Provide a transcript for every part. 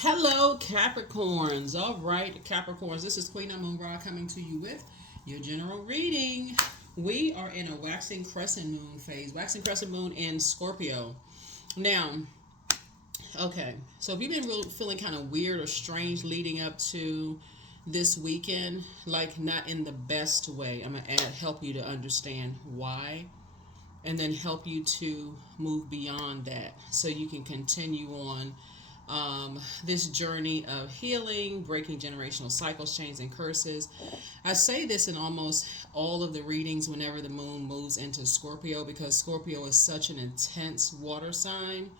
Hello, Capricorns. All right, Capricorns. This is Queen Amun Ra coming to you with your general reading. We are in a waxing crescent moon phase, waxing crescent moon in Scorpio. Now, okay, so if you've been feeling kind of weird or strange leading up to this weekend, like not in the best way, I'm gonna help you to understand why, and then help you to move beyond that so you can continue on this journey of healing, breaking generational cycles, chains, and curses. I say this in almost all of the readings whenever the moon moves into Scorpio because Scorpio is such an intense water sign.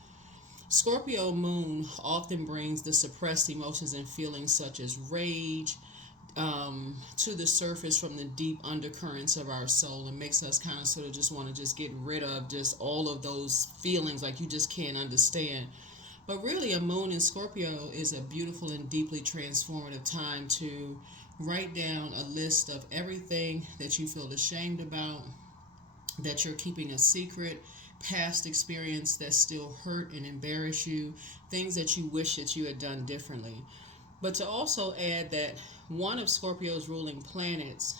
Scorpio moon often brings the suppressed emotions and feelings such as rage, to the surface from the deep undercurrents of our soul and makes us kind of sort of just want to just get rid of just all of those feelings like you just can't understand. But really, a moon in Scorpio is a beautiful and deeply transformative time to write down a list of everything that you feel ashamed about, that you're keeping a secret, past experience that still hurt and embarrass you, things that you wish that you had done differently. But to also add that one of Scorpio's ruling planets,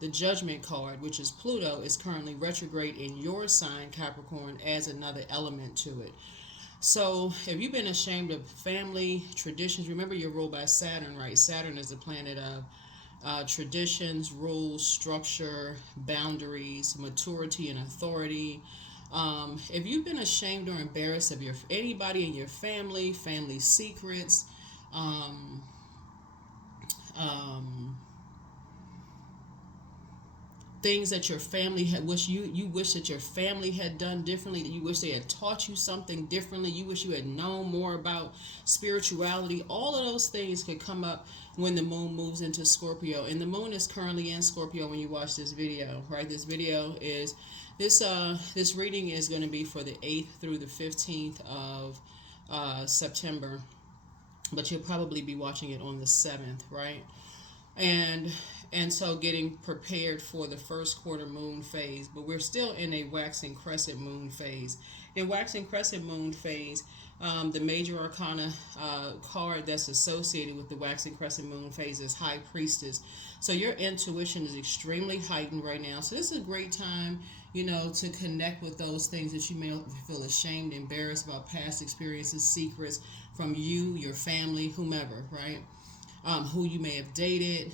the Judgment card, which is Pluto, is currently retrograde in your sign, Capricorn, adds another element to it. So, if you've been ashamed of family traditions, remember you're ruled by Saturn, right? Saturn is the planet of traditions, rules, structure, boundaries, maturity, and authority. If you've been ashamed or embarrassed of anybody in your family secrets, um, um, things that your family had you wish that your family had done differently, that you wish they had taught you something differently, you wish you had known more about spirituality, all of those things could come up when the moon moves into Scorpio. And the moon is currently in Scorpio when you watch this video, right? This reading is going to be for the 8th through the 15th of September, but you'll probably be watching it on the 7th, right? and and so getting prepared for the first quarter moon phase, but we're still in a waxing crescent moon phase. In waxing crescent moon phase, the major arcana card that's associated with the waxing crescent moon phase is High Priestess. So your intuition is extremely heightened right now, so this is a great time, to connect with those things that you may feel ashamed, embarrassed about, past experiences, secrets from you, your family, whomever, right? Who you may have dated,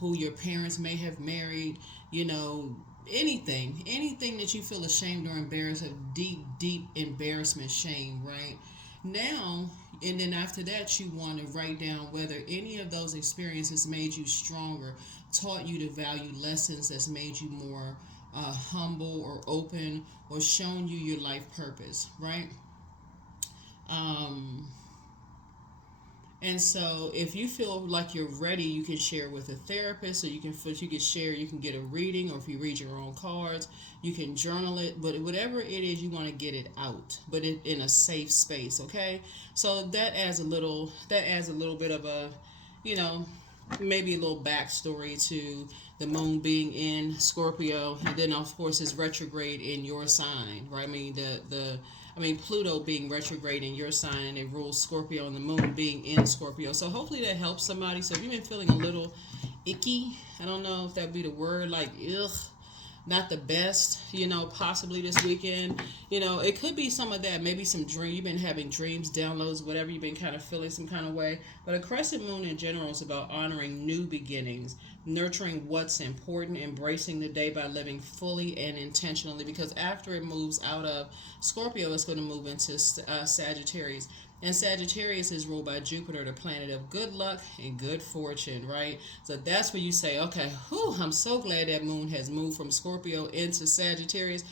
who your parents may have married, anything that you feel ashamed or embarrassed of, deep embarrassment, shame, right? Now, and then after that, you want to write down whether any of those experiences made you stronger, taught you to value lessons that's made you more humble or open, or shown you your life purpose, right? Um, And so, if you feel like you're ready, you can share with a therapist, or you can share. You can get a reading, or if you read your own cards, you can journal it. But whatever it is, you want to get it out, but in a safe space. Okay, so that adds a little bit of a, you know, maybe a little backstory to the moon being in Scorpio, and then of course it's retrograde in your sign, right? I mean Pluto being retrograde in your sign, and it rules Scorpio, and the moon being in Scorpio. So hopefully that helps somebody. So if you've been feeling a little icky, I don't know if that'd be the word, like ugh, not the best, possibly this weekend. It could be some of that, maybe some dream. You've been having dreams, downloads, whatever. You've been kind of feeling some kind of way. But a crescent moon in general is about honoring new beginnings, nurturing what's important, embracing the day by living fully and intentionally. Because after it moves out of Scorpio, it's going to move into Sagittarius. And Sagittarius is ruled by Jupiter, the planet of good luck and good fortune, right? So that's where you say, okay, I'm so glad that moon has moved from Scorpio into Sagittarius.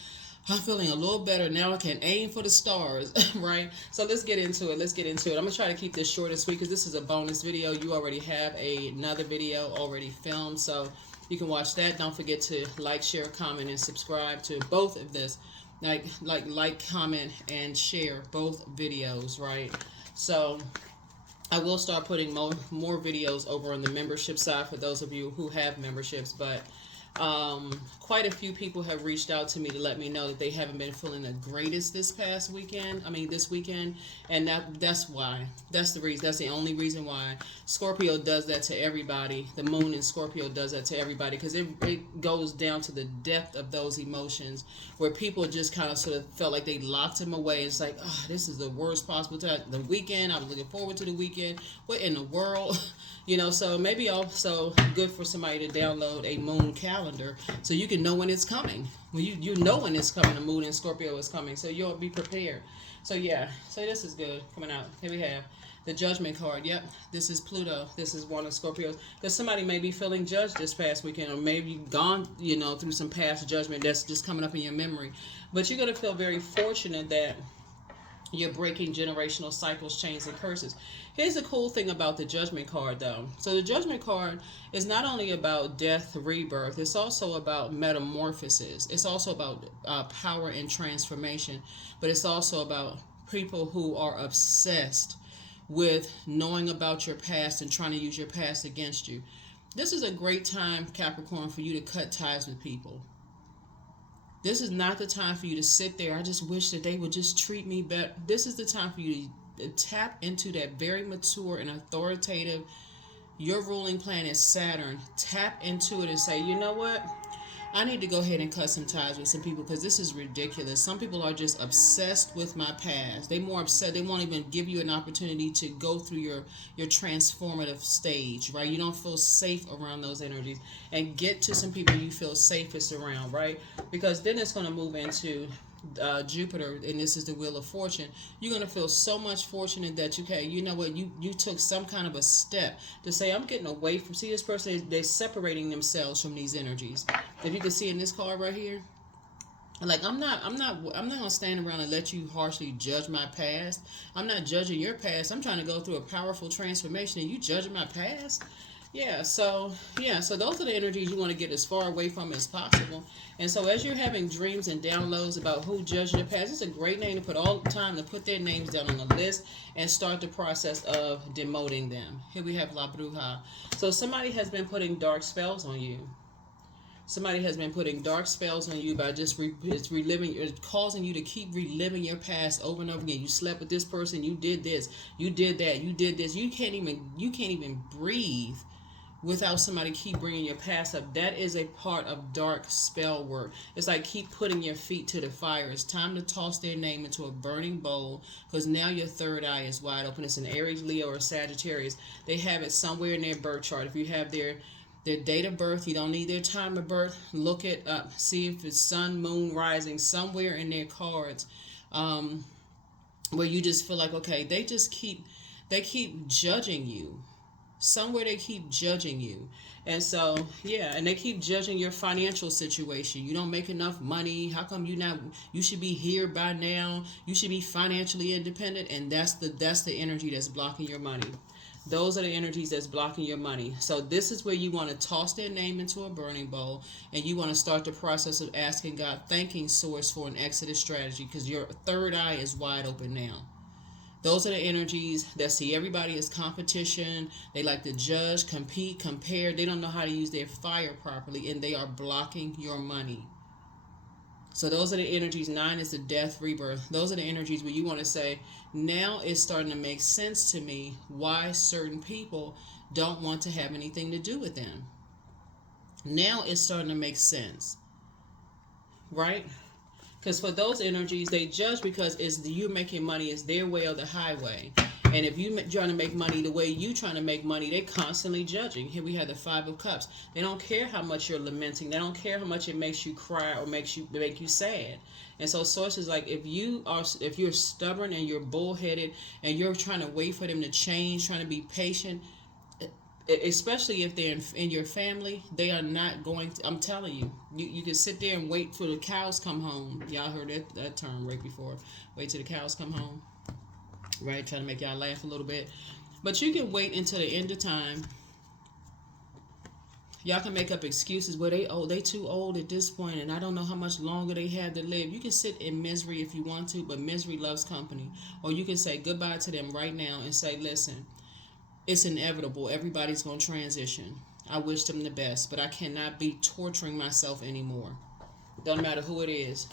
I'm feeling a little better now. I can aim for the stars, right? So let's get into it. I'm going to try to keep this short and sweet because this is a bonus video. You already have another video already filmed, so you can watch that. Don't forget to like, share, comment, and subscribe to both of this. Like, comment, and share both videos, right? So I will start putting more videos over on the membership side for those of you who have memberships, but Quite a few people have reached out to me to let me know that they haven't been feeling the greatest this past weekend. I mean, this weekend, and that's why. That's the reason. That's the only reason why Scorpio does that to everybody. The moon in Scorpio does that to everybody because it goes down to the depth of those emotions where people just kind of sort of felt like they locked him away. It's like, oh, this is the worst possible time. The weekend, I was looking forward to the weekend. What in the world? You know, so maybe also good for somebody to download a moon calendar so you can know when it's coming. When you know when it's coming, the moon in Scorpio is coming, so you'll be prepared. So yeah, so this is good coming out. Here we have the Judgment card. Yep, this is Pluto. This is one of Scorpios. Because somebody may be feeling judged this past weekend, or maybe gone, you know, through some past judgment that's just coming up in your memory. But you're gonna feel very fortunate that you're breaking generational cycles, chains, and curses. Here's the cool thing about the Judgment card, though. So the Judgment card is not only about death, rebirth, it's also about metamorphosis. It's also about power and transformation. But it's also about people who are obsessed with knowing about your past and trying to use your past against you. This is a great time, Capricorn, for you to cut ties with people. This is not the time for you to sit there. I just wish that they would just treat me better. This is the time for you to tap into that very mature and authoritative. Your ruling planet, Saturn. Tap into it and say, you know what? I need to go ahead and cut some ties with some people because this is ridiculous. Some people are just obsessed with my past. They more upset. They won't even give you an opportunity to go through your transformative stage, right? You don't feel safe around those energies. And get to some people you feel safest around, right? Because then it's going to move into Jupiter, and this is the Wheel of Fortune. You're going to feel so much fortunate that you know what, you took some kind of a step to say, I'm getting away from, see this person, they're separating themselves from these energies. If you can see in this card right here, like I'm not gonna stand around and let you harshly judge my past. I'm not judging your past. I'm trying to go through a powerful transformation, and you judging my past. So those are the energies you want to get as far away from as possible. And so as you're having dreams and downloads about who judged your past, it's a great name to put all the time to put their names down on the list and start the process of demoting them. Here we have La Bruja. So somebody has been putting dark spells on you. Somebody has been putting dark spells on you by just reliving, causing you to keep reliving your past over and over again. You slept with this person, you did this, you did that, you did this. You can't even breathe without somebody keep bringing your past up. That is a part of dark spell work. It's like keep putting your feet to the fire. It's time to toss their name into a burning bowl because now your third eye is wide open. It's an Aries, Leo, or Sagittarius. They have it somewhere in their birth chart. If you have their date of birth, you don't need their time of birth, look it up. See if it's sun, moon, rising, somewhere in their cards where you just feel like, okay, they keep judging you. Somewhere they keep judging you. And so, and they keep judging your financial situation. You don't make enough money. How come you should be here by now? You should be financially independent. And that's the energy that's blocking your money. Those are the energies that's blocking your money. So this is where you want to toss their name into a burning bowl, and you want to start the process of asking God, thanking Source for an exodus strategy, because your third eye is wide open now. Those are the energies that see everybody as competition. They like to judge, compete, compare. They don't know how to use their fire properly, and they are blocking your money. So those are the energies. 9 is the death, rebirth. Those are the energies where you want to say, now it's starting to make sense to me why certain people don't want to have anything to do with them. Now it's starting to make sense, right? Because for those energies, they judge because you making money is their way or the highway. And if you're trying to make money the way you trying to make money, they're constantly judging. Here we have the 5 of Cups. They don't care how much you're lamenting. They don't care how much it makes you cry or make you sad. And so Source is like, if you're stubborn and you're bullheaded and you're trying to wait for them to change, trying to be patient, especially if they're in your family, they are not going to. I'm telling you, you can sit there and wait for the cows come home. Y'all heard that term right before. Wait till the cows come home. Right, trying to make y'all laugh a little bit. But you can wait until the end of time. Y'all can make up excuses where they too old at this point, and I don't know how much longer they have to live. You can sit in misery if you want to, but misery loves company. Or you can say goodbye to them right now and say, listen, it's inevitable. Everybody's going to transition. I wish them the best, but I cannot be torturing myself anymore. Doesn't matter who it is.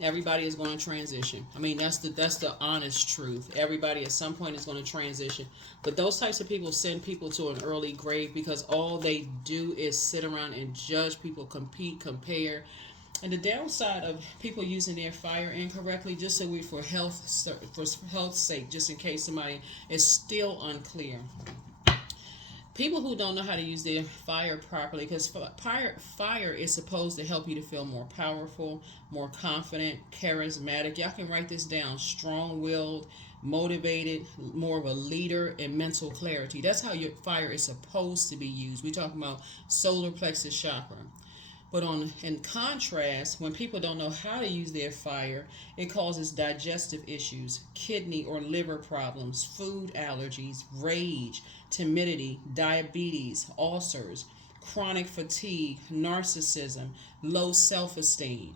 Everybody is going to transition. I mean, that's the honest truth. Everybody at some point is going to transition. But those types of people send people to an early grave because all they do is sit around and judge people, compete, compare. And the downside of people using their fire incorrectly, just so for health's sake, just in case somebody is still unclear. People who don't know how to use their fire properly, because fire is supposed to help you to feel more powerful, more confident, charismatic. Y'all can write this down. Strong-willed, motivated, more of a leader, and mental clarity. That's how your fire is supposed to be used. We're talking about solar plexus chakra. But in contrast, when people don't know how to use their fire, it causes digestive issues, kidney or liver problems, food allergies, rage, timidity, diabetes, ulcers, chronic fatigue, narcissism, low self-esteem.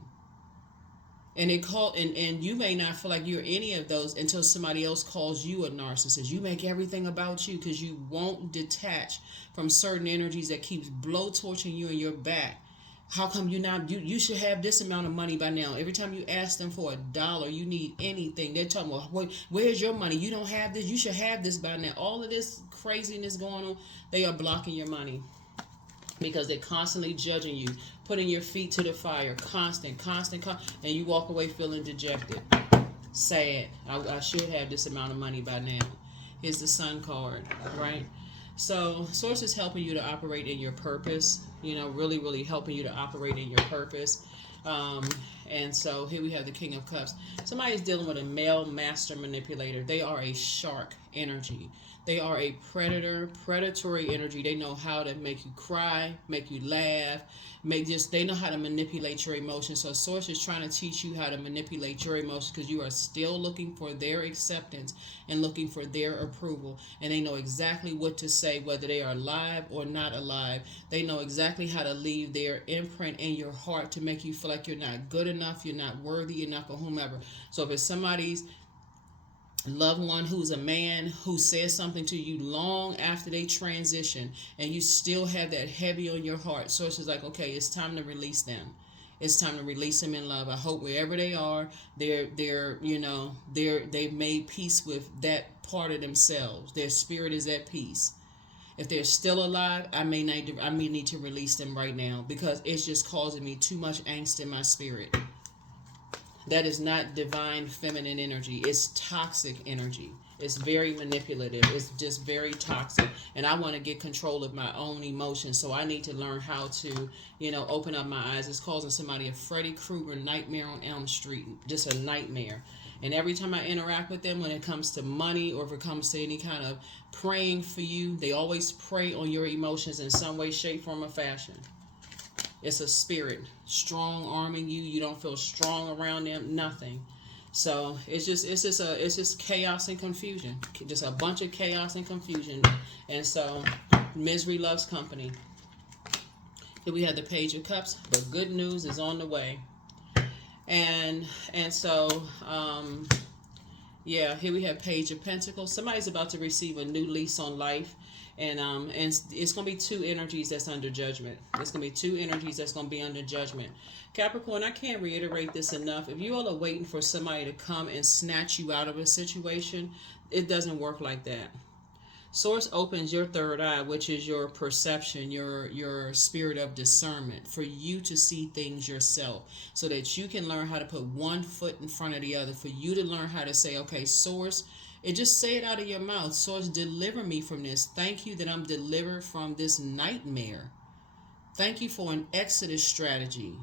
And you may not feel like you're any of those until somebody else calls you a narcissist. You make everything about you because you won't detach from certain energies that keeps blowtorching you in your back. How come you should have this amount of money by now? Every time you ask them for $1, you need anything, they're talking about, where's your money? You don't have this. You should have this by now. All of this craziness going on, they are blocking your money because they're constantly judging you, putting your feet to the fire, constant, and you walk away feeling dejected, sad. I should have this amount of money by now. Here's the Sun card, right? So Source is helping you to operate in your purpose, really, really helping you to operate in your purpose. And so here we have the King of Cups. Somebody is dealing with a male master manipulator. They are a shark energy. They are a predatory energy. They know how to make you cry, make you laugh, they know how to manipulate your emotions. So Source is trying to teach you how to manipulate your emotions because you are still looking for their acceptance and looking for their approval. And they know exactly what to say, whether they are alive or not alive. They know exactly how to leave their imprint in your heart to make you feel like you're not good enough, you're not worthy enough, or whomever. So if it's somebody's loved one who's a man who says something to you long after they transition and you still have that heavy on your heart, Source is like, okay, it's time to release them. It's time to release them in love. I hope wherever they are, they've made peace with that part of themselves. Their spirit is at peace. If they're still alive, I may need to release them right now because it's just causing me too much angst in my spirit. That is not divine feminine energy. It's toxic energy. It's very manipulative. It's just very toxic. And I want to get control of my own emotions. So I need to learn how to, open up my eyes. It's causing somebody a Freddy Krueger nightmare on Elm Street. Just a nightmare. And every time I interact with them, when it comes to money or if it comes to any kind of praying for you, they always prey on your emotions in some way, shape, form, or fashion. It's a spirit strong arming you. You don't feel strong around them. Nothing. So it's just chaos and confusion. Just a bunch of chaos and confusion. And so misery loves company. Here we have the Page of Cups, but good news is on the way. And so here we have Page of Pentacles. Somebody's about to receive a new lease on life. And it's going to be two energies that's under judgment. It's going to be two energies that's going to be under judgment. Capricorn, I can't reiterate this enough. If you all are waiting for somebody to come and snatch you out of a situation, it doesn't work like that. Source opens your third eye, which is your perception, your spirit of discernment, for you to see things yourself so that you can learn how to put one foot in front of the other, for you to learn how to say, okay, Source, and just say it out of your mouth. Source, deliver me from this. Thank you that I'm delivered from this nightmare. Thank you for an exodus strategy.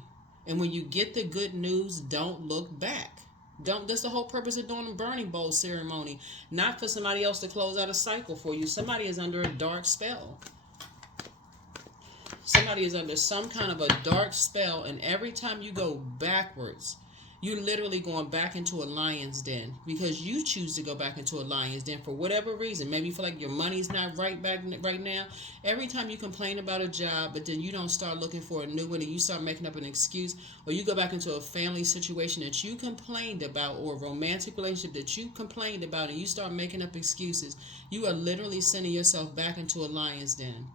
And when you get the good news, don't look back. That's the whole purpose of doing a burning bowl ceremony. Not for somebody else to close out a cycle for you. Somebody is under a dark spell. Somebody is under some kind of a dark spell. And every time you go backwards, you're literally going back into a lion's den because you choose to go back into a lion's den for whatever reason. Maybe you feel like your money's not right now. Every time you complain about a job, but then you don't start looking for a new one and you start making up an excuse, or you go back into a family situation that you complained about or a romantic relationship that you complained about and you start making up excuses, you are literally sending yourself back into a lion's den.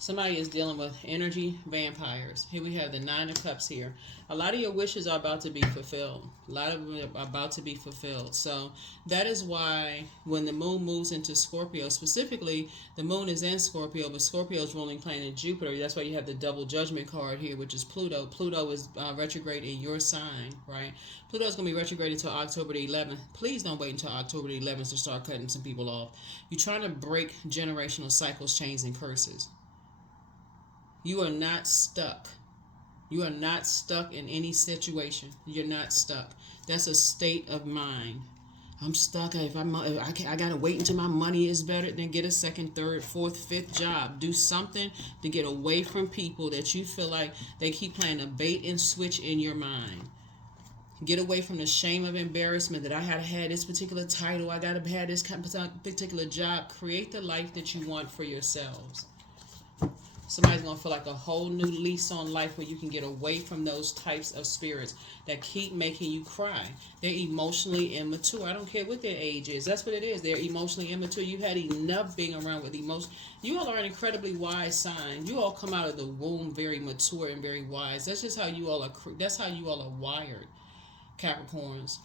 Somebody is dealing with energy vampires. Here we have the Nine of Cups here. A lot of your wishes are about to be fulfilled. A lot of them are about to be fulfilled. So that is why when the moon moves into Scorpio, specifically, the moon is in Scorpio, but Scorpio's ruling planet Jupiter. That's why you have the double judgment card here, which is Pluto. Pluto is retrograde in your sign, right? Pluto is going to be retrograde until October the 11th. Please don't wait until October the 11th to start cutting some people off. You're trying to break generational cycles, chains, and curses. You are not stuck. You are not stuck in any situation. You're not stuck. That's a state of mind. I'm stuck. I gotta wait until my money is better. Then get a second, third, fourth, fifth job. Do something to get away from people that you feel like they keep playing a bait and switch in your mind. Get away from the shame of embarrassment that I had to have this particular title. I gotta have this particular job. Create the life that you want for yourselves. Somebody's going to feel like a whole new lease on life where you can get away from those types of spirits that keep making you cry. They're emotionally immature. I don't care what their age is. That's what it is. They're emotionally immature. You've had enough being around with emotion. You all are an incredibly wise sign. You all come out of the womb very mature and very wise. That's just how you all are. That's how you all are wired, Capricorns.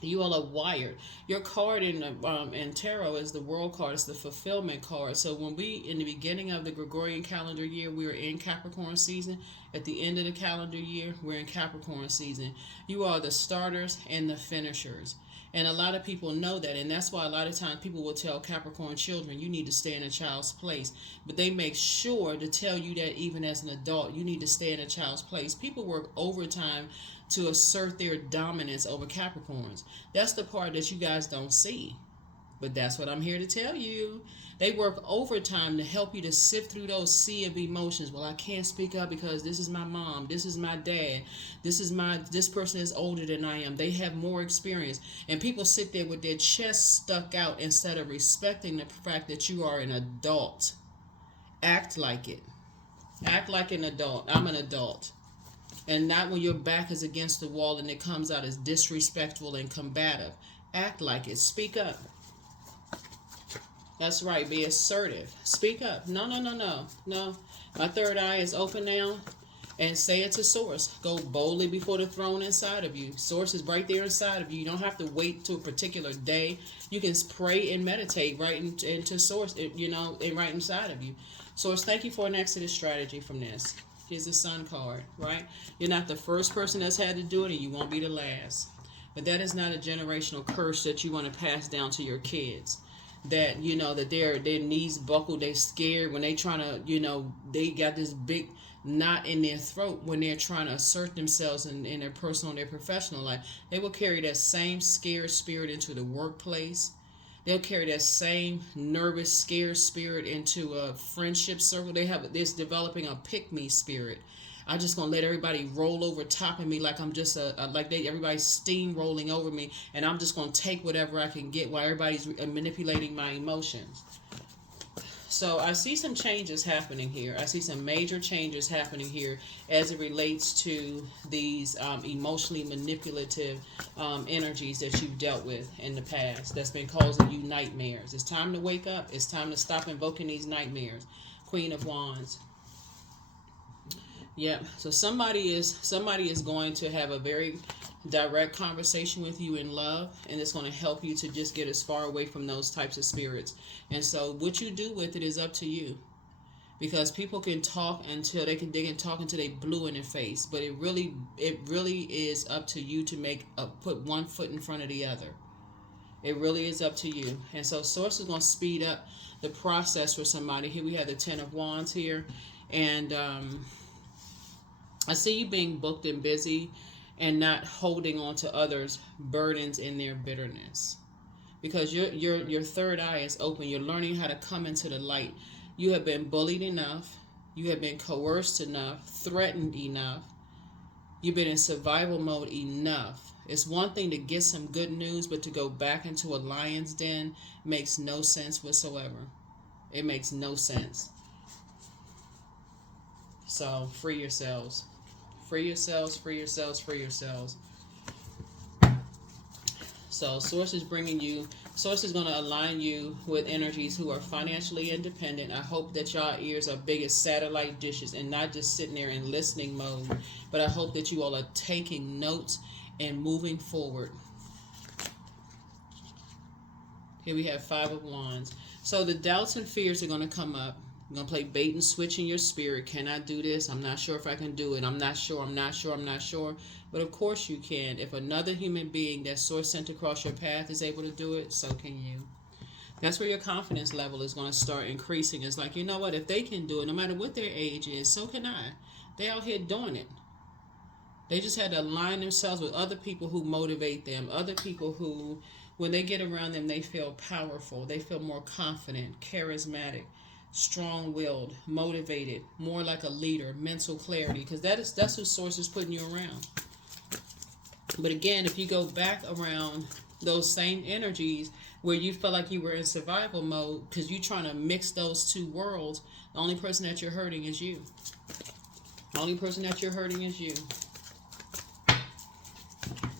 You all are wired. Your card in tarot is the world card. It's the fulfillment card. So when we, in the beginning of the Gregorian calendar year, we were in Capricorn season. At the end of the calendar year, we're in Capricorn season. You are the starters and the finishers. And a lot of people know that. And that's why a lot of times people will tell Capricorn children, you need to stay in a child's place. But they make sure to tell you that even as an adult, you need to stay in a child's place. People work overtime to assert their dominance over Capricorns. That's the part that you guys don't see. But that's what I'm here to tell you. They work overtime to help you to sift through those sea of emotions. Well, I can't speak up because this is my mom, this is my dad, this person is older than I am. They have more experience. And people sit there with their chest stuck out instead of respecting the fact that you are an adult. Act like it. Act like an adult. I'm an adult. And not when your back is against the wall and it comes out as disrespectful and combative. Act like it. Speak up. That's right. Be assertive. Speak up. No. My third eye is open now. And say it to Source. Go boldly before the throne inside of you. Source is right there inside of you. You don't have to wait to a particular day. You can pray and meditate right into Source, and right inside of you. Source, thank you for an exodus strategy from this. Here's the Sun card, right? You're not the first person that's had to do it, and you won't be the last. But that is not a generational curse that you want to pass down to your kids. That, that their knees buckle, they scared when they trying to, they got this big knot in their throat when they're trying to assert themselves in their personal and their professional life. They will carry that same scared spirit into the workplace. They'll carry that same nervous, scared spirit into a friendship circle. This developing a pick-me spirit. I'm just gonna let everybody roll over top of me like I'm just everybody's steamrolling over me, and I'm just gonna take whatever I can get while everybody's manipulating my emotions. So I see some changes happening here. I see some major changes happening here as it relates to these emotionally manipulative energies that you've dealt with in the past that's been causing you nightmares. It's time to wake up. It's time to stop invoking these nightmares. Queen of Wands. Yep. So somebody is going to have a very direct conversation with you in love, and it's going to help you to just get as far away from those types of spirits. And so what you do with it is up to you, because people can talk until they can talk until they blue in their face, but it really is up to you to put one foot in front of the other. It really is up to you. And so Source is going to speed up the process for somebody. Here we have the Ten of Wands here, and I see you being booked and busy and not holding on to others' burdens in their bitterness. Because your third eye is open. You're learning how to come into the light. You have been bullied enough. You have been coerced enough, threatened enough. You've been in survival mode enough. It's one thing to get some good news, but to go back into a lion's den makes no sense whatsoever. It makes no sense. So free yourselves. Free yourselves, free yourselves, free yourselves. So Source is bringing you, Source is going to align you with energies who are financially independent. I hope that y'all ears are big as satellite dishes and not just sitting there in listening mode. But I hope that you all are taking notes and moving forward. Here we have 5 of Wands. So the doubts and fears are going to come up. You're going to play bait and switch in your spirit. Can I do this? I'm not sure if I can do it. I'm not sure. I'm not sure. I'm not sure. But of course you can. If another human being that Source sent across your path is able to do it, so can you. That's where your confidence level is going to start increasing. It's like, you know what? If they can do it, no matter what their age is, so can I. They out here doing it. They just had to align themselves with other people who motivate them. Other people who, when they get around them, they feel powerful. They feel more confident, charismatic, strong-willed, motivated, more like a leader, mental clarity, because that's who Source is putting you around. But again, if you go back around those same energies where you felt like you were in survival mode because you're trying to mix those two worlds, the only person that you're hurting is you. The only person that you're hurting is you.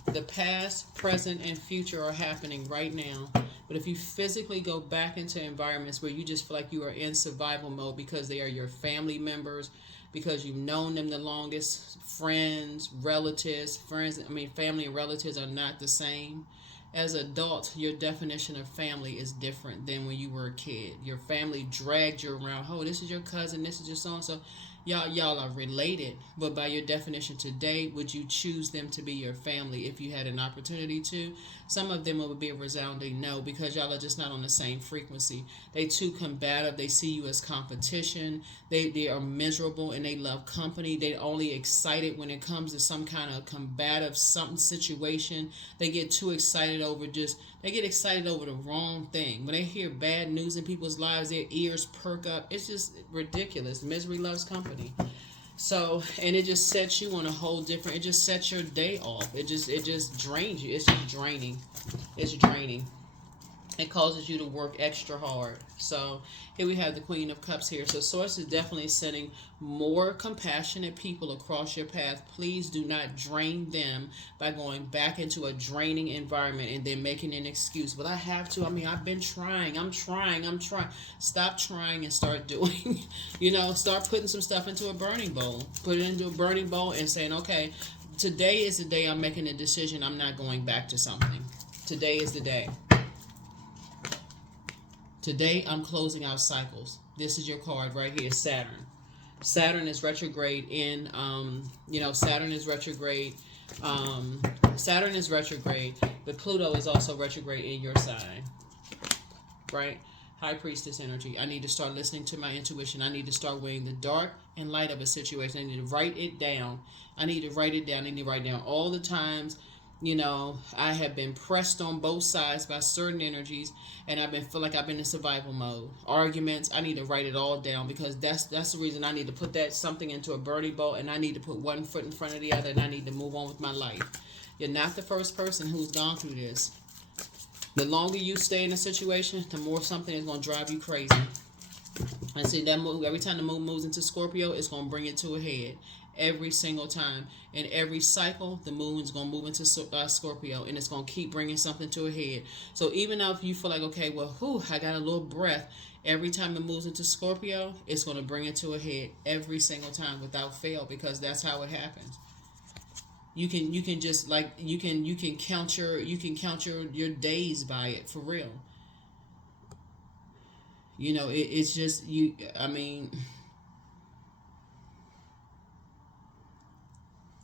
The past, present, and future are happening right now. But if you physically go back into environments where you just feel like you are in survival mode because they are your family members, because you've known them the longest, friends, relatives, family and relatives are not the same. As adults, your definition of family is different than when you were a kid. Your family dragged you around. Oh, this is your cousin, this is your so-and-so. Y'all are related, but by your definition today, would you choose them to be your family if you had an opportunity to? Some of them would be a resounding no, because y'all are just not on the same frequency. They too combative. They see you as competition. They are miserable and they love company. They're only excited when it comes to some kind of combative something situation. They get too excited over they get excited over the wrong thing. When they hear bad news in people's lives, their ears perk up. It's just ridiculous. Misery loves company. So, and it just sets you on a whole different, it just sets your day off. It just drains you. It's just draining. It's draining. It causes you to work extra hard. So here we have the Queen of Cups here. So Source is definitely sending more compassionate people across your path. Please do not drain them by going back into a draining environment and then making an excuse. But I have to. I've been trying. I'm trying. Stop trying and start doing. Start putting some stuff into a burning bowl. Put it into a burning bowl and saying, okay, today is the day I'm making a decision. I'm not going back to something. Today is the day. Today, I'm closing out cycles. This is your card right here, Saturn. Saturn is retrograde in, Saturn is retrograde. Saturn is retrograde, but Pluto is also retrograde in your sign, right? High Priestess energy. I need to start listening to my intuition. I need to start weighing the dark and light of a situation. I need to write it down. I need to write down all the times. I have been pressed on both sides by certain energies, and feel like I've been in survival mode. Arguments, I need to write it all down, because that's the reason I need to put that something into a burning bowl, and I need to put one foot in front of the other, and I need to move on with my life. You're not the first person who's gone through this. The longer you stay in a situation, the more something is going to drive you crazy. And see, that move, every time the moon moves into Scorpio, it's going to bring it to a head. Every single time. In every cycle, the moon's going to move into Scorpio, and it's going to keep bringing something to a head. So even though if you feel like, okay, I got a little breath, every time it moves into Scorpio, it's going to bring it to a head every single time without fail, because that's how it happens. You can just like you can count your days by it, for real. It's just you.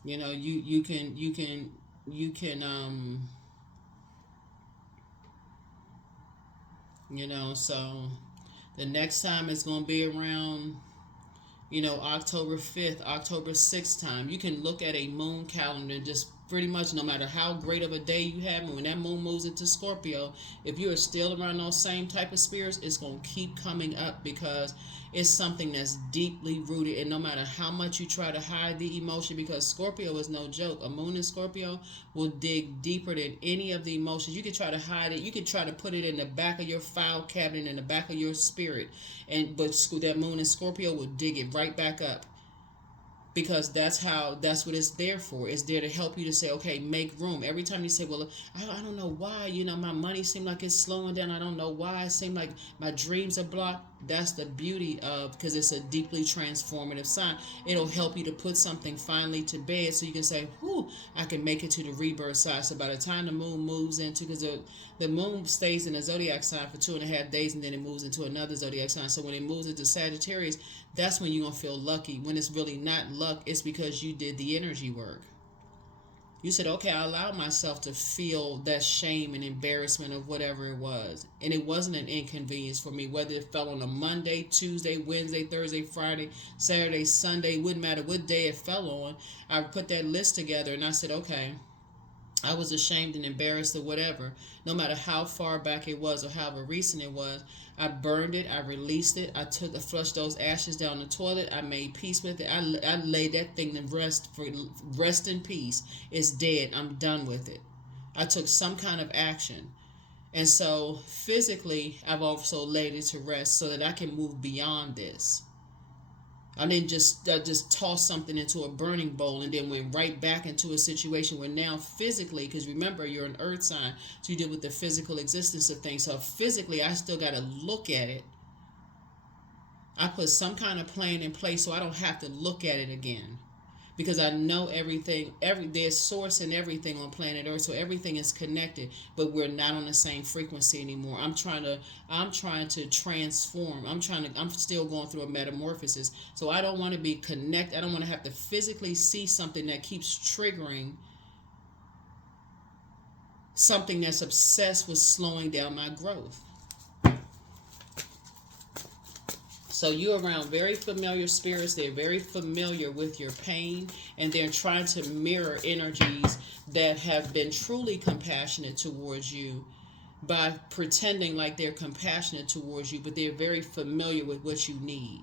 You can so the next time it's going to be around October 5th, October 6th time. You can look at a moon calendar and just pretty much, no matter how great of a day you have, when that moon moves into Scorpio, if you are still around those same type of spirits, it's going to keep coming up, because it's something that's deeply rooted. And no matter how much you try to hide the emotion, because Scorpio is no joke. A moon in Scorpio will dig deeper than any of the emotions. You can try to hide it. You can try to put it in the back of your file cabinet, in the back of your spirit. But that moon in Scorpio will dig it right back up. because that's what it's there for. It's there to help you to say, okay, make room. Every time you say, well, I don't know why, my money seems like it's slowing down. I don't know why. It seems like my dreams are blocked. That's the beauty of, because it's a deeply transformative sign. It'll help you to put something finally to bed so you can say, whew, I can make it to the rebirth side. So by the time the moon moves into, because the moon stays in the zodiac sign for 2.5 days, and then it moves into another zodiac sign. So when it moves into Sagittarius, that's when you're going to feel lucky. When it's really not luck, it's because you did the energy work. You said, okay, I allowed myself to feel that shame and embarrassment of whatever it was. And it wasn't an inconvenience for me, whether it fell on a Monday, Tuesday, Wednesday, Thursday, Friday, Saturday, Sunday, wouldn't matter what day it fell on. I put that list together and I said, okay, I was ashamed and embarrassed or whatever, no matter how far back it was or however recent it was. I burned it. I released it. I flushed those ashes down the toilet. I made peace with it. I laid that thing to rest in peace. It's dead. I'm done with it. I took some kind of action. And so physically, I've also laid it to rest so that I can move beyond this. I didn't just toss something into a burning bowl and then went right back into a situation where now physically, because remember, you're an earth sign, so you deal with the physical existence of things. So physically, I still got to look at it. I put some kind of plan in place so I don't have to look at it again. Because I know everything, there's source in everything on planet Earth, so everything is connected, but we're not on the same frequency anymore. I'm trying to transform. I'm still going through a metamorphosis. So I don't want to be connected. I don't want to have to physically see something that keeps triggering something that's obsessed with slowing down my growth. So you're around very familiar spirits. They're very familiar with your pain, and they're trying to mirror energies that have been truly compassionate towards you by pretending like they're compassionate towards you, but they're very familiar with what you need.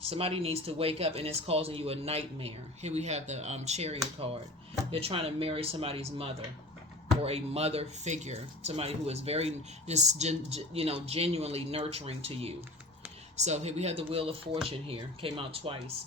Somebody needs to wake up, and it's causing you a nightmare. Here we have the Chariot card. They're trying to marry somebody's mother, or a mother figure, somebody who is very genuinely nurturing to you. So here we have the Wheel of Fortune here. Came out twice.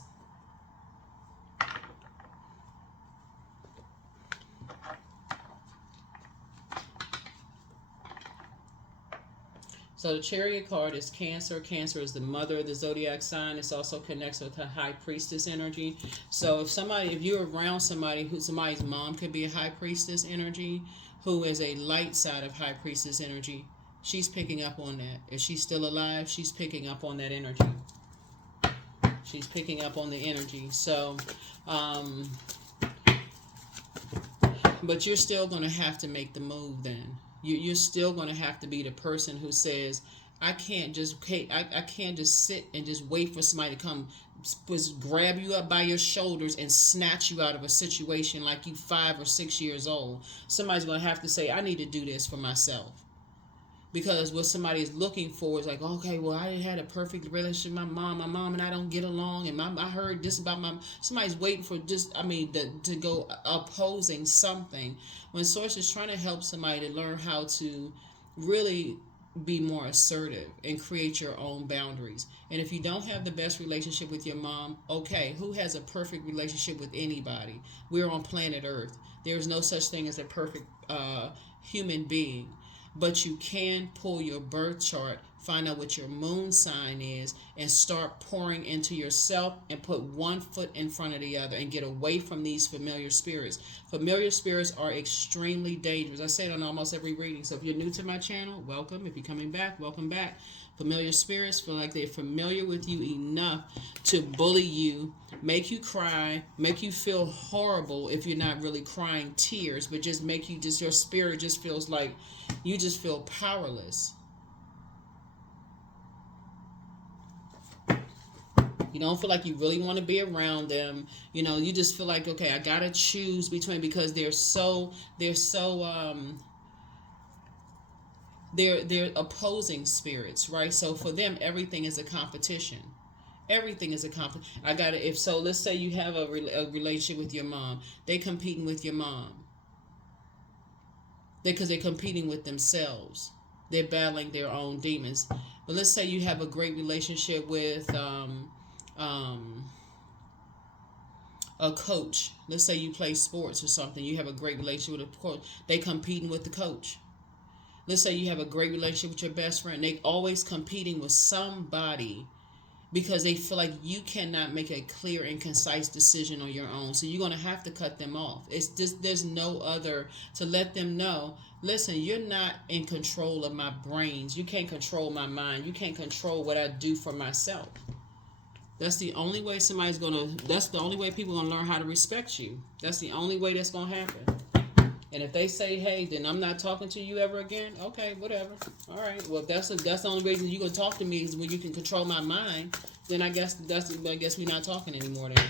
So the Chariot card is Cancer. Cancer is the mother of the zodiac sign. It also connects with her High Priestess energy. So if you're around somebody's mom could be a High Priestess energy, who is a light side of High Priestess energy. She's picking up on that. If she's still alive, she's picking up on that energy. She's picking up on the energy. So, but you're still going to have to make the move then. You're still going to have to be the person who says, I can't just sit and just wait for somebody to come grab you up by your shoulders and snatch you out of a situation like you 5 or 6 years old. Somebody's going to have to say, I need to do this for myself. Because what somebody is looking for is like, okay, well, I had a perfect relationship with my mom and I don't get along, and I heard this about somebody's waiting for to go opposing something. When Source is trying to help somebody to learn how to really be more assertive and create your own boundaries. And if you don't have the best relationship with your mom, okay, who has a perfect relationship with anybody? We're on planet Earth. There's no such thing as a perfect human being. But you can pull your birth chart, find out what your moon sign is, and start pouring into yourself and put one foot in front of the other and get away from these familiar spirits. Familiar spirits are extremely dangerous. I say it on almost every reading. So if you're new to my channel, welcome. If you're coming back, welcome back. Familiar spirits feel like they're familiar with you enough to bully you, make you cry, make you feel horrible if you're not really crying tears, but just make you your spirit just feels like you just feel powerless. You don't feel like you really want to be around them. You just feel like, okay, I gotta choose between, because they're opposing spirits, right? So for them, everything is a competition. Everything is a competition. Let's say you have a relationship with your mom. They competing with your mom. Because they're competing with themselves. They're battling their own demons. But let's say you have a great relationship with a coach. Let's say you play sports or something. You have a great relationship with a coach. They competing with the coach. Let's say you have a great relationship with your best friend. They always competing with somebody because they feel like you cannot make a clear and concise decision on your own. So you're going to have to cut them off. It's just, there's no other, to let them know, listen, you're not in control of my brains. You can't control my mind. You can't control what I do for myself. That's the only way that's the only way people are going to learn how to respect you. That's the only way that's going to happen. And if they say, hey, then I'm not talking to you ever again, okay, whatever. All right. Well, if that's the only reason you're going to talk to me is when you can control my mind, then I guess we're not talking anymore then.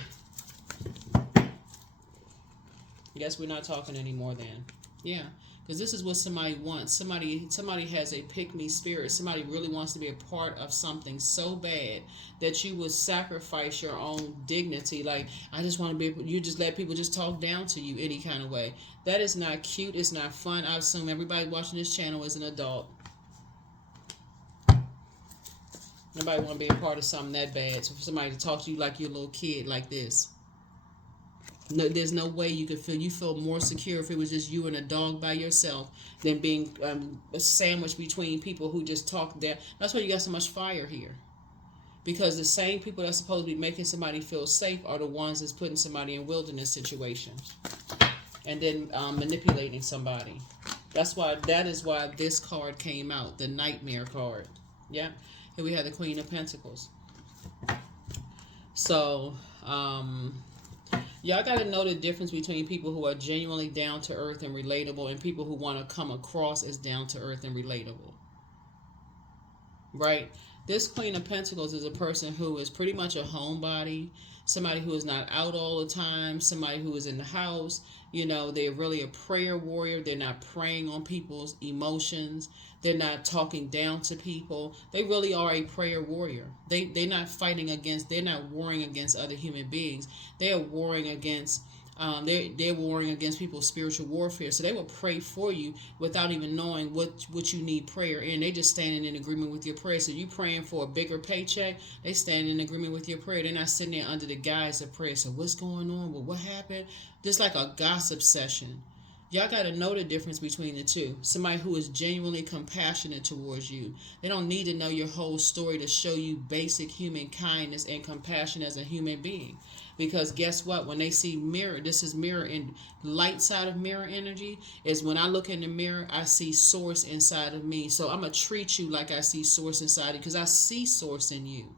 I guess we're not talking anymore then. Yeah. Because this is what somebody wants. Somebody has a pick-me spirit. Somebody really wants to be a part of something so bad that you would sacrifice your own dignity. Like, I just want to be able, you just let people just talk down to you any kind of way. That is not cute. It's not fun. I assume everybody watching this channel is an adult. Nobody want to be a part of something that bad. So for somebody to talk to you like you're a little kid like this. No, there's no way you feel more secure if it was just you and a dog by yourself than being sandwiched between people who just talk there. That's why you got so much fire here. Because the same people that's supposed to be making somebody feel safe are the ones that's putting somebody in wilderness situations. And then manipulating somebody. That is why this card came out, the Nightmare card. Yeah. Here we have the Queen of Pentacles. So, y'all got to know the difference between people who are genuinely down to earth and relatable and people who want to come across as down to earth and relatable. Right? This Queen of Pentacles is a person who is pretty much a homebody, somebody who is not out all the time, somebody who is in the house. You know, they're really a prayer warrior. They're not preying on people's emotions. They're not talking down to people. They really are a prayer warrior. They're not fighting against, they're not warring against other human beings. They are warring against, they're warring against people's spiritual warfare. So they will pray for you without even knowing what you need prayer in. They just standing in agreement with your prayer. So you praying for a bigger paycheck, they stand in agreement with your prayer. They're not sitting there under the guise of prayer. So what's going on? Well, what happened? Just like a gossip session. Y'all got to know the difference between the two. Somebody who is genuinely compassionate towards you. They don't need to know your whole story to show you basic human kindness and compassion as a human being. Because guess what? When they see mirror, this is mirror, and light side of mirror energy is when I look in the mirror, I see source inside of me. So I'm going to treat you like I see source inside of you because I see source in you.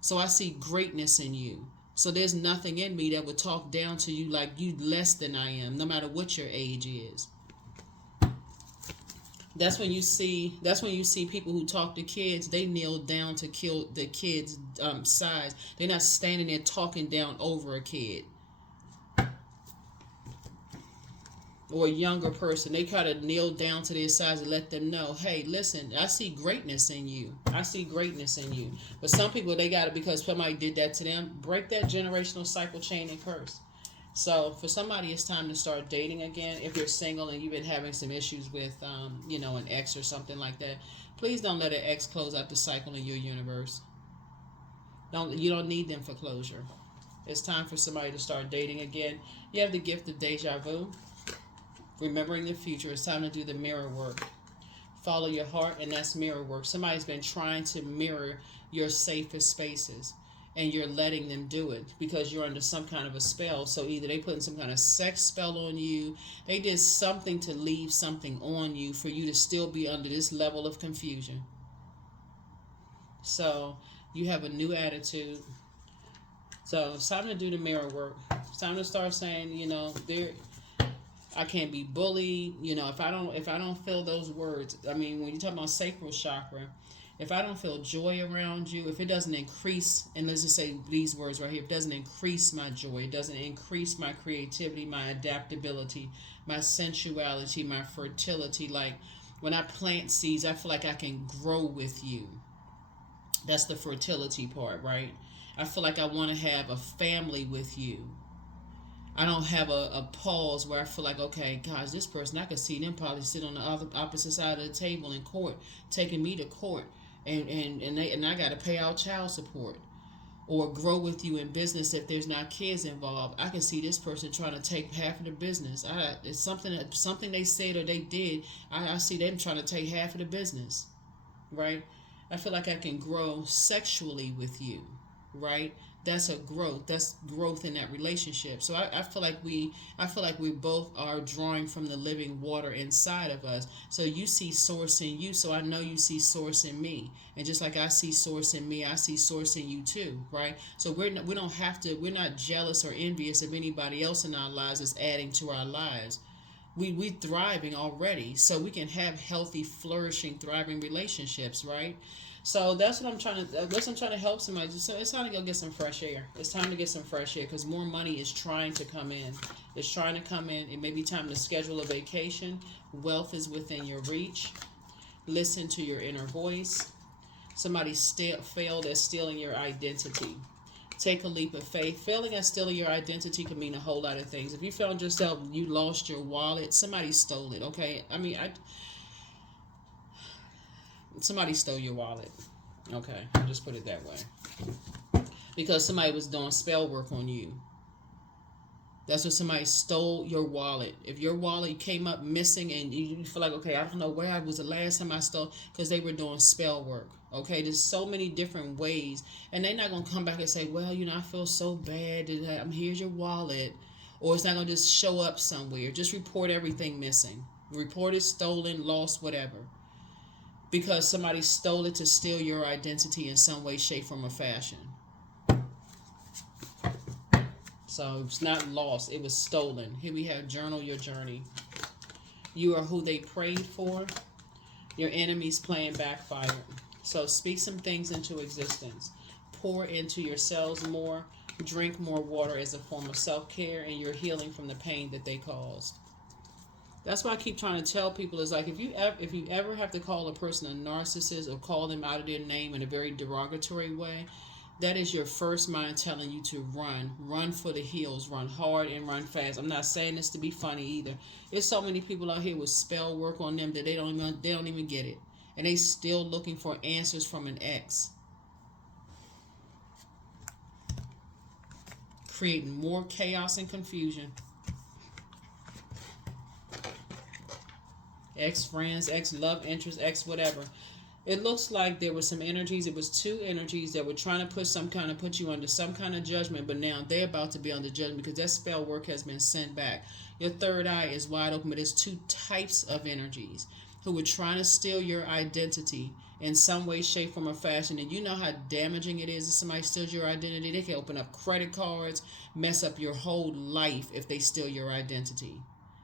So I see greatness in you. So there's nothing in me that would talk down to you like you less than I am, no matter what your age is. That's when you see people who talk to kids, they kneel down to kill the kid's size. They're not standing there talking down over a kid. Or a younger person, they kind of kneel down to their size and let them know, hey, listen, I see greatness in you. I see greatness in you. But some people, they got it because somebody did that to them. Break that generational cycle, chain, and curse. So for somebody, it's time to start dating again. If you're single and you've been having some issues with, an ex or something like that, please don't let an ex close out the cycle in your universe. You don't need them for closure. It's time for somebody to start dating again. You have the gift of deja vu. Remembering the future, it's time to do the mirror work. Follow your heart, and that's mirror work. Somebody's been trying to mirror your safest spaces, and you're letting them do it because you're under some kind of a spell. So either they putting some kind of sex spell on you, they did something to leave something on you for you to still be under this level of confusion. So you have a new attitude. So it's time to do the mirror work. It's time to start saying, I can't be bullied. If I don't feel those words, when you talk about sacral chakra, if I don't feel joy around you, if it doesn't increase, and let's just say these words right here, if it doesn't increase my joy, it doesn't increase my creativity, my adaptability, my sensuality, my fertility, like when I plant seeds, I feel like I can grow with you. That's the fertility part, right? I feel like I want to have a family with you. I don't have a pause where I feel like, okay, gosh, this person, I could see them probably sit on the opposite side of the table in court, taking me to court, and I got to pay out child support. or grow with you in business if there's not kids involved. I can see this person trying to take half of the business. It's something they said or they did. I see them trying to take half of the business, right? I feel like I can grow sexually with you, right? That's a growth. That's growth in that relationship. So I feel like we both are drawing from the living water inside of us. So you see source in you, so I know you see source in me. And just like I see source in me, I see source in you too, right? So we're not jealous or envious of anybody else in our lives that's adding to our lives. We thriving already, so we can have healthy, flourishing, thriving relationships, right? So that's what I'm trying to help somebody. So it's time to go get some fresh air. It's time to get some fresh air because more money is trying to come in. It's trying to come in. It may be time to schedule a vacation. Wealth is within your reach. Listen to your inner voice. Somebody failed at stealing your identity. Take a leap of faith. Failing at stealing your identity can mean a whole lot of things. If you found yourself, you lost your wallet, somebody stole it, okay? Somebody stole your wallet, okay? I'll just put it that way. Because somebody was doing spell work on you. That's when somebody stole your wallet. If your wallet came up missing and you feel like, okay, I don't know where I was the last time I stole, because they were doing spell work. Okay, there's so many different ways. And they're not going to come back and say, well, I feel so bad. Here's your wallet. Or it's not going to just show up somewhere. Just report everything missing. Report it stolen, lost, whatever. Because somebody stole it to steal your identity in some way, shape, form, or fashion. So it's not lost. It was stolen. Here we have journal your journey. You are who they prayed for. Your enemy's plan backfired. So speak some things into existence. Pour into yourselves more. Drink more water as a form of self-care, and you're healing from the pain that they caused. That's why I keep trying to tell people is like if you ever have to call a person a narcissist or call them out of their name in a very derogatory way, that is your first mind telling you to run for the hills, run hard and run fast. I'm not saying this to be funny either. There's so many people out here with spell work on them that they don't even get it, and they still looking for answers from an ex, creating more chaos and confusion. Ex-friends, ex-love interest, ex-whatever. It looks like there were some energies. It was two energies that were trying to put you under some kind of judgment, but now they're about to be under judgment because that spell work has been sent back. Your third eye is wide open, but there's two types of energies who were trying to steal your identity in some way, shape, form, or fashion. And you know how damaging it is if somebody steals your identity. They can open up credit cards, mess up your whole life if they steal your identity.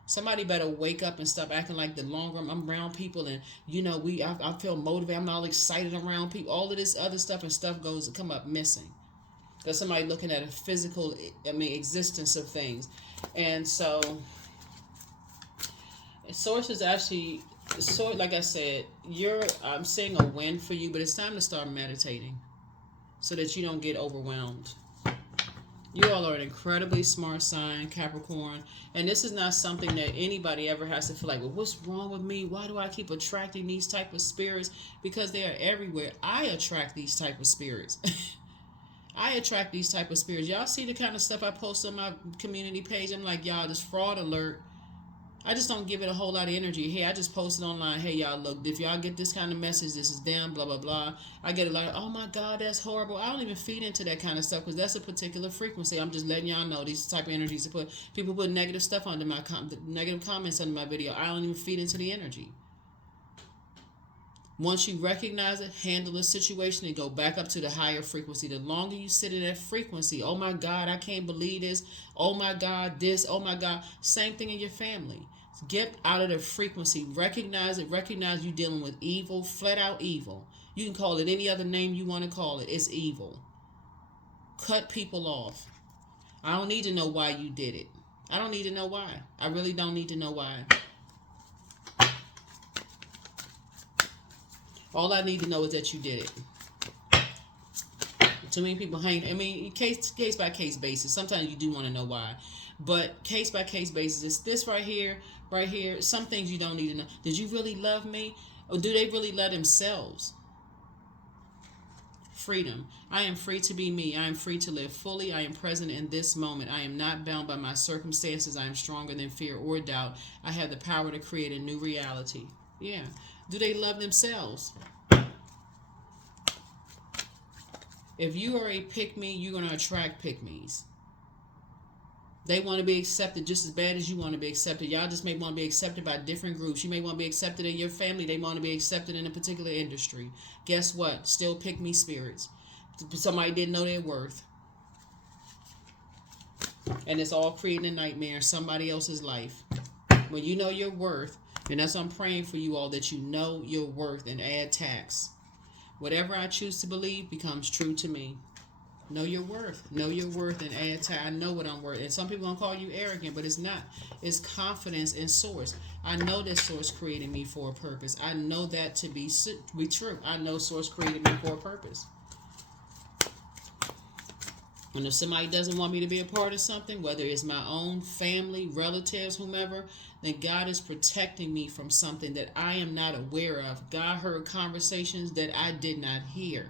Somebody better wake up and stop acting like the longer I'm around people and I feel motivated, I'm all excited around people, all of this other stuff, and stuff come up missing. There's somebody looking at a physical existence of things. And so source is actually like I said, I'm seeing a win for you, but it's time to start meditating so that you don't get overwhelmed. You all are an incredibly smart sign, Capricorn. And this is not something that anybody ever has to feel like, well, what's wrong with me? Why do I keep attracting these type of spirits? Because they are everywhere. I attract these type of spirits. I attract these type of spirits. Y'all see the kind of stuff I post on my community page? I'm like, y'all, this fraud alert. I just don't give it a whole lot of energy. Hey, I just posted online, hey, y'all, look, if y'all get this kind of message, this is them, blah, blah, blah. I get a lot of, oh, my God, that's horrible. I don't even feed into that kind of stuff because that's a particular frequency. I'm just letting y'all know these type of energies. People put negative stuff under my negative comments under my video. I don't even feed into the energy. Once you recognize it, handle the situation, and go back up to the higher frequency. The longer you sit in that frequency, oh, my God, I can't believe this. Oh, my God, this. Oh, my God. Same thing in your family. Get out of the frequency. Recognize it. Recognize you're dealing with evil, flat out evil. You can call it any other name you want to call it. It's evil. Cut people off. I don't need to know why you did it. I don't need to know why. I really don't need to know why. All I need to know is that you did it. Too many people case by case basis. Sometimes you do want to know why. But case by case basis, it's this right here. Some things you don't need to know. Did you really love me? Or do they really love themselves? Freedom. I am free to be me. I am free to live fully. I am present in this moment. I am not bound by my circumstances. I am stronger than fear or doubt. I have the power to create a new reality. Yeah. Do they love themselves? If you are a pick-me, you're going to attract pick-me's. They want to be accepted just as bad as you want to be accepted. Y'all just may want to be accepted by different groups. You may want to be accepted in your family. They want to be accepted in a particular industry. Guess what? Still pick-me spirits. Somebody didn't know their worth. And it's all creating a nightmare in somebody else's life. When you know your worth, and that's what I'm praying for you all, that you know your worth and add tax. Whatever I choose to believe becomes true to me. Know your worth. Know your worth and add tax. I know what I'm worth. And some people gonna call you arrogant, but it's not. It's confidence in source. I know that source created me for a purpose. I know that to be true. I know source created me for a purpose. And if somebody doesn't want me to be a part of something, whether it's my own family, relatives, whomever, then God is protecting me from something that I am not aware of. God heard conversations that I did not hear.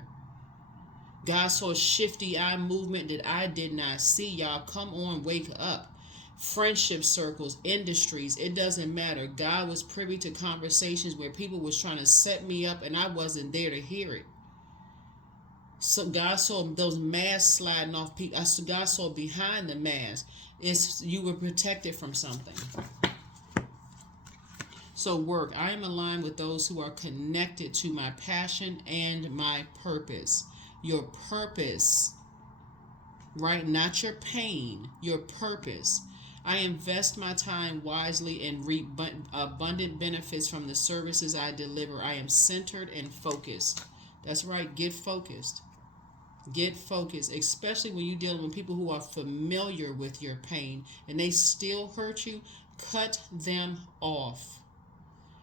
God saw shifty eye movement that I did not see. Y'all, come on, wake up. Friendship circles, industries, it doesn't matter. God was privy to conversations where people was trying to set me up and I wasn't there to hear it. So God saw those masks sliding off people. God saw behind the mask. You were protected from something. So work. I am aligned with those who are connected to my passion and my purpose. Your purpose, right? Not your pain. Your purpose. I invest my time wisely and reap abundant benefits from the services I deliver. I am centered and focused. That's right. Get focused. Get focused, especially when you're dealing with people who are familiar with your pain and they still hurt you. Cut them off.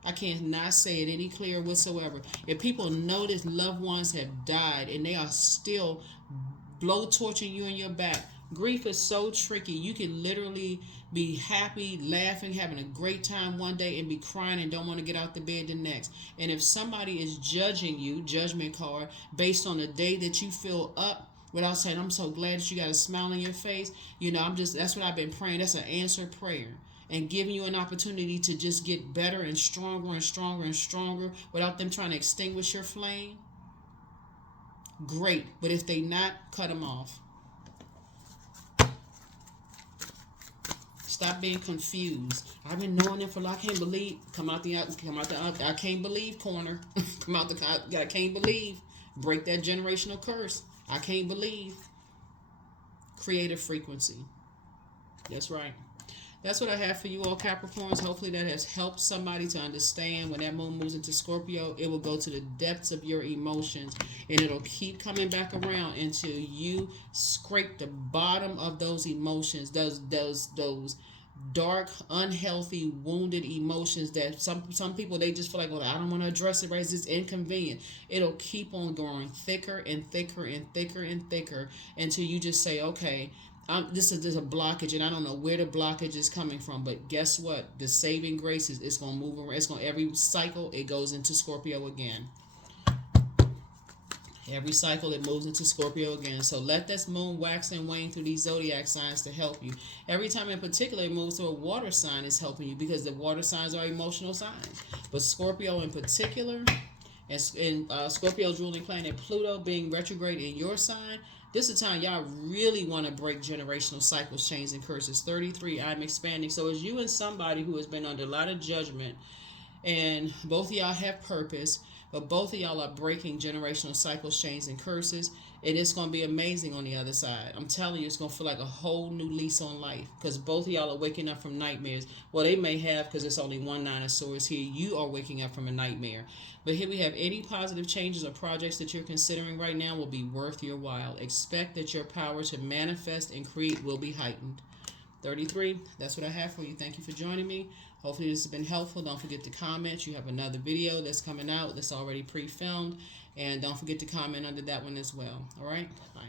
I cannot say it any clearer whatsoever. If people notice loved ones have died and they are still blowtorching you in your back, grief is so tricky. You can literally be happy, laughing, having a great time one day and be crying and don't want to get out the bed the next. And if somebody is judging you, judgment card, based on the day that you feel up, without saying, I'm so glad that you got a smile on your face, that's what I've been praying. That's an answered prayer. And giving you an opportunity to just get better and stronger and stronger and stronger without them trying to extinguish your flame. Great. But if they not, cut them off. Stop being confused. I've been knowing them for I can't believe. Come out the I can't believe corner. Come out the I can't believe. Break that generational curse. I can't believe. Create a frequency. That's right. That's what I have for you all, Capricorns. Hopefully that has helped somebody to understand when that moon moves into Scorpio, it will go to the depths of your emotions and it'll keep coming back around until you scrape the bottom of those emotions, those dark, unhealthy, wounded emotions that some people, they just feel like, well, I don't want to address it, right? It's just inconvenient. It'll keep on growing thicker and thicker and thicker and thicker until you just say, okay, this is a blockage, and I don't know where the blockage is coming from. But guess what? The saving grace is it's gonna move around. Every cycle it goes into Scorpio again. Every cycle it moves into Scorpio again. So let this moon wax and wane through these zodiac signs to help you. Every time in particular it moves to a water sign is helping you because the water signs are emotional signs. But Scorpio in particular, and Scorpio's ruling planet Pluto being retrograde in your sign. This is the time y'all really want to break generational cycles, chains, and curses. 33, I'm expanding. So as you and somebody who has been under a lot of judgment, and both of y'all have purpose, but both of y'all are breaking generational cycles, chains, and curses, and it's going to be amazing on the other side. I'm telling you, it's going to feel like a whole new lease on life because both of y'all are waking up from nightmares. Well, they may have because it's only one Nine of Swords here. You are waking up from a nightmare. But here we have any positive changes or projects that you're considering right now will be worth your while. Expect that your power to manifest and create will be heightened. 33, that's what I have for you. Thank you for joining me. Hopefully this has been helpful. Don't forget to comment. You have another video that's coming out that's already pre-filmed. And don't forget to comment under that one as well. All right? Bye.